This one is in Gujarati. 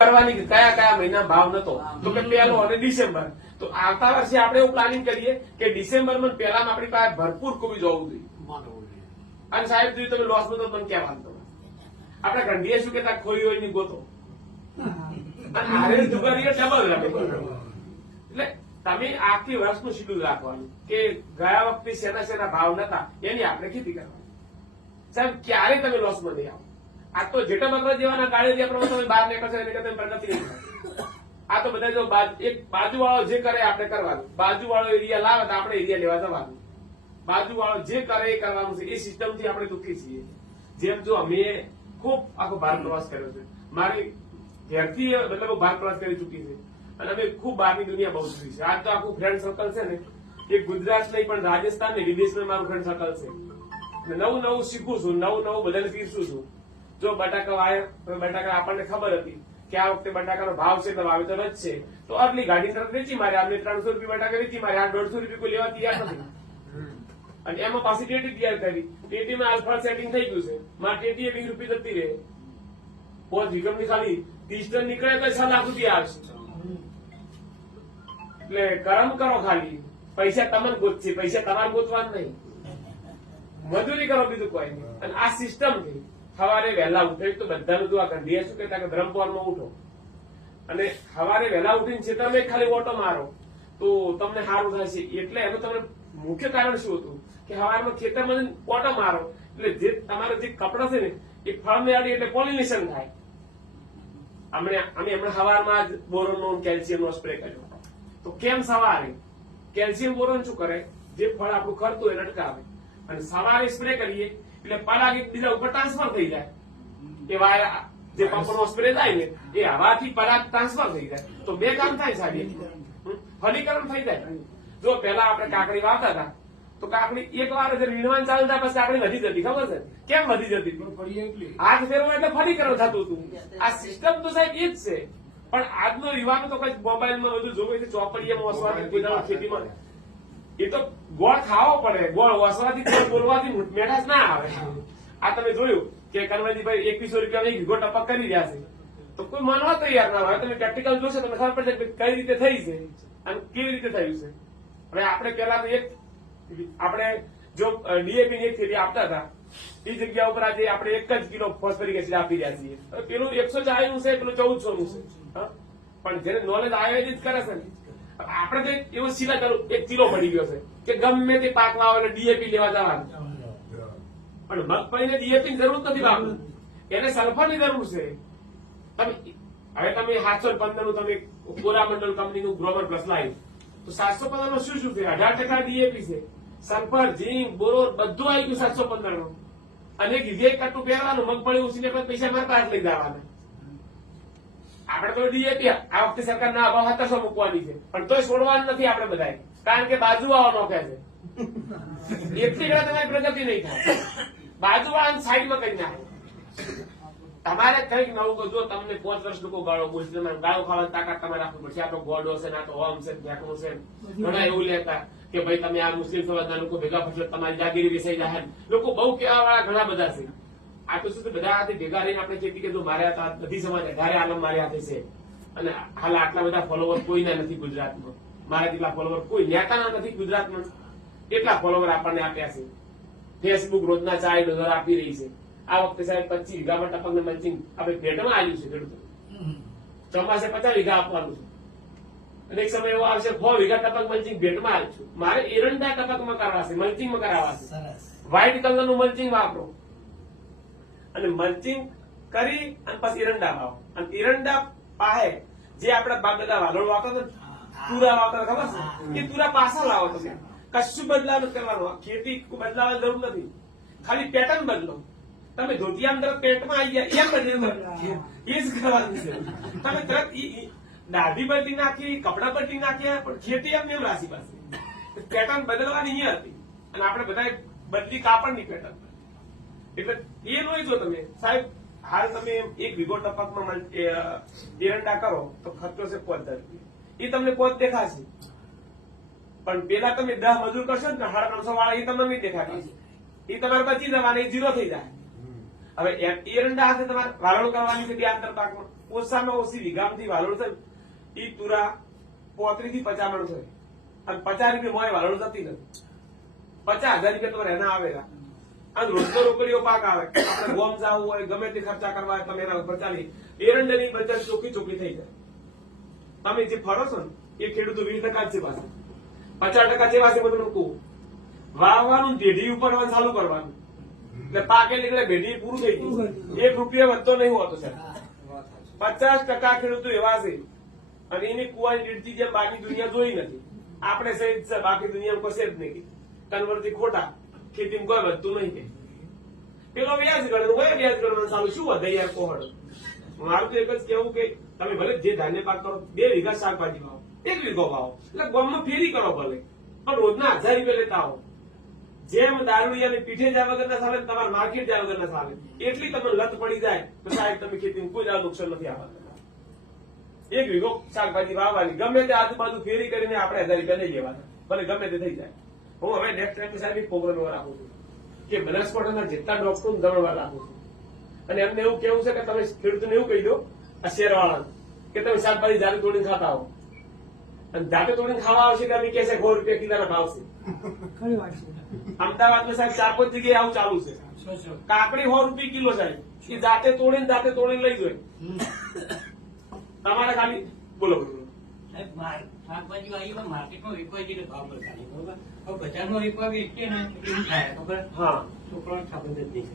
કરવાની કયા કયા મહિના ભાવ નતો તો કે પહેલો અને ડિસેમ્બર. તો આવતા વર્ષે આપણે એવું પ્લાનિંગ કરીએ કે ડિસેમ્બરમાં પહેલામાં આપણી પાસે ભરપૂર કોબીજ હોવું જોઈએ. અને સાહેબ જો તમે લોસ નતો પણ ક્યાં વાંધો આપણે ગંઢીએ શું કેતા ખોઈ હોય ની ગોતો અને હારે જુગારીએ ડબલ રાખે. એટલે તમે આખી વર્ષનું શેડ્યુલ રાખવાનું કે ગયા વખતે શેના ભાવ નતા એની આપણે ખેતી કરવાની. સાહેબ ક્યારે તમે લોસમાં નહીં આવો. આ તો જેટા બકરા જેવાના ગાડી જે પ્રમાણે તમે બહાર નીકળશો એને તમે પ્રગતિ નહીં થાય. આ તો બધા જો એક બાજુ વાળો જે કરે આપણે કરવાનું, બાજુ વાળો એરિયા લાવે તો આપણે એરિયા લેવા જવાનું, બાજુ વાળો જે કરે એ કરવાનું છે. એ સિસ્ટમ થી આપણે દુઃખી છીએ. જેમ જો અમે ખૂબ આખો ભારત પ્રવાસ કર્યો છે, મારી ઘેરથી મતલબ ભારત પ્રવાસ કરી ચૂકી છે અને અમે ખૂબ બહારની દુનિયા બહુ જોઈ છે. આજ તો આખું ફ્રેન્ડ સર્કલ છે ને એ ગુજરાત નહીં પણ રાજસ્થાન ને વિદેશમાં મારું ફ્રેન્ડ સર્કલ છે. નવું નવું શીખું છું, નવું નવું બધાને પીરસું છું. જો બટાકા વાયા તો બટાકા આપણને ખબર હતી કે આ વખતે બટાકાનો ભાવ છે તો વાવેતર જ છે તો અર્લી ગાડી તરફ વેચી મારે આપણે 300 રૂપિયા બટાકા વેચી મારે આ 150 રૂપિયા કોઈ લેવા તૈયાર નથી. અને એમાં પાછી ટેટી તૈયાર કરી, ટેટીમાં આલ્ફા સેટિંગ થઈ ગયું છે. મારે ટેટી 20 રૂપિયા જતી રહે. પોત વિગમની ખાલી 30 ટન નીકળે તો 6 લાખ રૂપિયા આવશે. એટલે કરમ કરો, ખાલી પૈસા તમને ગોતશે, પૈસા તમારે ગોતવાનું નહીં. મજૂરી કરો, બીજું કોઈ નહીં. અને આ સિસ્ટમ થી સવારે વહેલા ઉઠે તો બધાનું જો આ ગંઢીએ શું કહેતા કે બ્રહ્મપોરમાં ઉઠો અને સવારે વહેલા ઉઠીને ખેતરમાં ખાલી ઓટો મારો તો તમને સારું થશે. એટલે એનું તમને મુખ્ય કારણ શું હતું કે સવારમાં ખેતરમાં ઓટો મારો એટલે જે તમારો જે કપડો છે ને એ ફળ મેળવી એટલે પોલિનેશન થાય. અમે હમણાં સવારમાં જ બોરોન કેલ્શિયમનો સ્પ્રે કર્યો. તો કેમ સવારે કેલ્શિયમ બોરોન શું કરે, જે ફળ આપણું ખરતું એને અટકાવે અને સવારે સ્પ્રે કરીએ એટલે પરાગ એકબીજા ઉપર ટ્રાન્સફર થઈ જાય. એ વાયર જે પંપનો સ્પ્રે થાય ને એ હવાથી પરાગ ટ્રાન્સફર થઈ જાય તો બે કામ થાય સાહેબ, ફલીકરણ થઈ જાય. જો પેલા આપણે કાકડી વાવતા હતા તો કાકડી એક વાર વીણવાન ચાલુ થાય પછી કાકડી વધી જતી. ખબર છે કેમ વધી જતી? હાથ ફેરવો એટલે ફલીકરણ થતું હતું. આ સિસ્ટમ તો સાહેબ એ જ છે. પણ આજનો યુવાનો તો કઈ મોબાઈલમાં બધું જોવે છે, ચોપડીએ ખેતીમાં એ તો ગોળ ખાવો પડે. ગોળ વસવાથી ગોળ બોલવાથી મેઠાશ ના આવે. આ તમે જોયું કે કનવાજીભાઈ 2100 રૂપિયા વીઘો ટપક કરી રહ્યા છે તો કોઈ માનવા તૈયાર ના હોય. તમે પ્રેક્ટિકલ જોશો તમને ખબર પડશે કે કઈ રીતે થઈ છે અને કેવી રીતે થયું છે. હવે આપણે પેલા તો આપણે જો ડીએપી ની એક થેલી આપતા હતા એ જગ્યા ઉપર આજે આપણે 1 જ કિલો ફોસ્ફરિક એસિડ આપી રહ્યા છીએ. પેલું 140 નું છે, પેલું 1400 નું છે. પણ જેને નોલેજ આવે જ કરે છે ને. આપણે તો એવો સીધા ચાલુ 1 કિલો પડી ગયો છે કે ગમે તે પાક વાવો એટલે ડીએપી લેવા જવાનું. પણ મગફળીને ડીએપી ની જરૂર નથી બાપુ, એને સલ્ફર ની જરૂર છે. હવે તમે 715 નું તમે કોરામંડળ કંપનીનું ગ્રોવર પ્લસ લાવ્યું તો 715 નું શું છે? 18% ડીએપી છે. સલ્ફર, ઝીંક, બોરોન બધું આવી ગયું 715 નું. અને એક કટું પહેરવાનું, મગફળી ઉછીને પૈસા મારા પાસે લઈ જવાના. આપણે તો ડીએપી આ વખતે સરકાર ના અભાવ 700 મૂકવાની છે પણ તોય છોડવાનું નથી આપણે બધા, કારણ કે બાજુ વાળો નોખે છે. એટલી ઘણા તમારી પ્રગતિ નહીં થાય. બાજુ વાળા સાઈડમાં કરી નાખે. તમારે કઈક નવું જો તમને 5 વર્ષ લોકો ગાળો બોલશે, તમારે ગાળો ખાવાની તાકાત તમારે રાખવી પડશે. આપણો ગોડો છે, ના તો હોમ છે, ઢેકણું છે. ઘણા એવું લેતા કે ભાઈ તમે આ મુસ્લિમ સમાજના લોકો ભેગા થશો તમારી જાગીરી વિસાઈ જાય. લોકો બહુ કહેવા વાળા ઘણા બધા છે. આ તો શું બધા હાથે ભેગા રહીને આપણે ખેતી કે મારે બધી સમાજ 18 આલમ મારે હાથે છે અને હાલ આટલા બધા ફોલોવર કોઈના નથી ગુજરાતમાં. મારા જેટલા ફોલોવર કોઈ નેતાના નથી ગુજરાતમાં. એટલા ફોલોવર આપણને આપ્યા છે. ફેસબુક રોજના $4 આપી રહી છે. આ વખતે સાહેબ 25 વીઘામાં ટપકને મલ્ચિંગ આપણે ભેટમાં આવ્યું છે. ખેડૂતો ચોમાસે 50 વીઘા આપવાનું છે અને એક સમય એવો આવશે 6 વીઘા ટપક મલ્ચિંગ ભેટમાં આવ્યું છું. મારે એરંડા ટપકમાં કરાવવા છે, મલ્ચિંગમાં કરાવવા છે. વ્હાઇટ કલરનું મલ્ચિંગ વાપરો અને મલ્ચિંગ કરી અને પછી એરંડા વાવો. અને એરંડા પાહે જે આપડા બાપ દાદા વાલોડ વાવતા હતા, તુરા વાવતા ખબર છે, એ તુરા પાછા લાવો તમે. કશું બદલાવ નથી કરવાનો. ખેતી બદલાવાની જરૂર નથી, ખાલી પેટર્ન બદલો. તમે ધોતિયા અંદર પેટમાં આવી ગયા એમ બદલી એ જ કરવાનું છે. તમે તરત દાઢી બદલી નાખી, કપડા બદલી નાખ્યા, પણ ખેતી એમ એમ રાશિ પાસે પેટર્ન બદલવાની અહીંયા હતી અને આપણે બધા બદલી કાપડની પેટર્ન. એટલે એ નહીં જો તમે સાહેબ હાલ તમે 1 વીઘો ટપકમાં એરંડા કરો તો ખર્ચો છે 5,000 રૂપિયા. એ તમને પોત દેખાશે પણ પેલા તમે 10 મજૂર કરશો ને 350 વાળા એ તમને નહીં દેખાતા. એ તમારે બચી જવાના, એ 0 થઈ જાય. હવે એરંડા હાથે તમારે વાળણ કરવાની છે 2 આંતર પાકમાં ઓછામાં ઓછી વીઘામાંથી વાલોડ થાય એ તુરા 35 થી 50 મણ થાય અને 50 રૂપિયા મોય વાલોડ થતી નથી. 50,000 રૂપિયા તમારે એના આવેલા અને રોજનો રોકડીઓ પાક આવે. આપણે ગોમ જવું હોય, ગમે તે ખર્ચા કરવા હોય, તમે એના ઉપર ચાલી એરંડની બચત ચોખ્ખી ચોખ્ખી થઈ જાય. તમે જે ફરો છો ને એ ખેડૂતો 20% છે પાસે 50% જેવા છે. બધું કહું વાવવાનું ભેઢી ઉપાડવાનું ચાલુ કરવાનું એટલે પાકે નીકળે ભેઢી પૂરું થઈ ગયું. 1 રૂપિયા વધતો નહીં હોતો સાહેબ. 50% ખેડૂતો એવા છે અને એની કુવાની દીડથી જેમ બાકી દુનિયા જોઈ નથી. આપણે સહિત છે, બાકી દુનિયામાં કશે જ નહીં. કન્વર્ટી ખોટા, ખેતીમાં કોઈ વધતું નહીં કે પેલો વ્યાજ ગણે હોય વ્યાજ ગણવાનું ચાલુ. શું વધે યાર કોહડ? મારું તો એક જ કેવું કે તમે ભલે જે ધાન્ય પાક કરો 2 વીઘા શાકભાજી વાવો, 1 વીઘો વાવો એટલે ગામમાં ફેરી કરો ભલે, પણ રોજના 1000 રૂપિયા લેતા આવો. જેમ દારૂડિયાની પીઠે જાય વગર ના ચાલે, તમારે માર્કેટ જાય વગર ના ચાલે. એટલી તમને લત પડી જાય તો સાહેબ તમે ખેતીમાં કોઈ જ નુકસાન નથી આવવાનું. 1 વીઘો શાકભાજી વાવવાની, ગમે તે આજુબાજુ ફેરી કરીને આપણે 1000 રૂપિયા લઈ લેવાના, ભલે ગમે તે થઈ જાય. હું હવે નેક્સ્ટ ટાઈમ સાહેબ એક પ્રોગ્રામ એવો રાખું છું કે બનાસકાંઠાના જેટલા ડોક્ટર દમણવા રાખું છું અને એમને એવું કેવું છે કે તમે ખેડૂતોને એવું કહી દો આ શેરવાળા કે તમે શાકભાજી જાતે તોડીને ખાતા હો અને જાતે તોડીને ખાવા આવશે કે અમે કે છે 100 રૂપિયા કિલોના ભાવ છે. અમદાવાદમાં સાહેબ 4-5 જગ્યાએ આવું ચાલુ છે. કાકડી 100 રૂપિયા કિલો સાહેબ એ જાતે તોડીને લઈ જોઈએ. તમારે ખાલી બોલો શાકભાજી વાળી માર્કેટમાં વેચવા જઈને ભાવ પર ખાલી બરોબર. હવે બજારમાં વેચવા વેચીએ ને એવું થાય ખબર. હા છોકરાઓને ખબર જ નહીં.